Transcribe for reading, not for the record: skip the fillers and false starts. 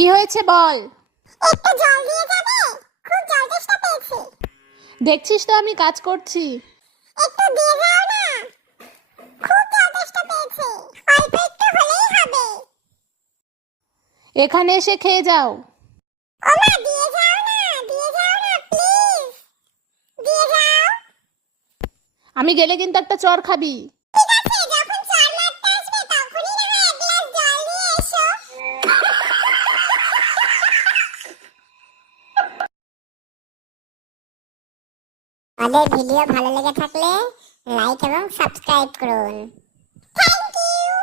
কি হয়েছে বল। একটু জল দিয়ে যাবে? খুব জল তেষ্টা পেয়েছে। দেখছিস তো আমি কাজ করছি। একটু দিয়ে যাও না, খুব জল তেষ্টা পেয়েছে। অল্প একটু হলেই হবে। এখানে এসে খেয়ে যাও। ওমা, দিয়ে যাও না, দিয়ে যাও না প্লিজ, দিয়ে যাও। আমি গেলে কিন্তু একটা চড় খাবি। ঠিক আছে, যখন চার মারতে আসবে তখনই না হয় এক গ্লাস জল নিয়ে এসো। আমাদের ভিডিও ভালো লেগে থাকলে লাইক এবং সাবস্ক্রাইব করুন।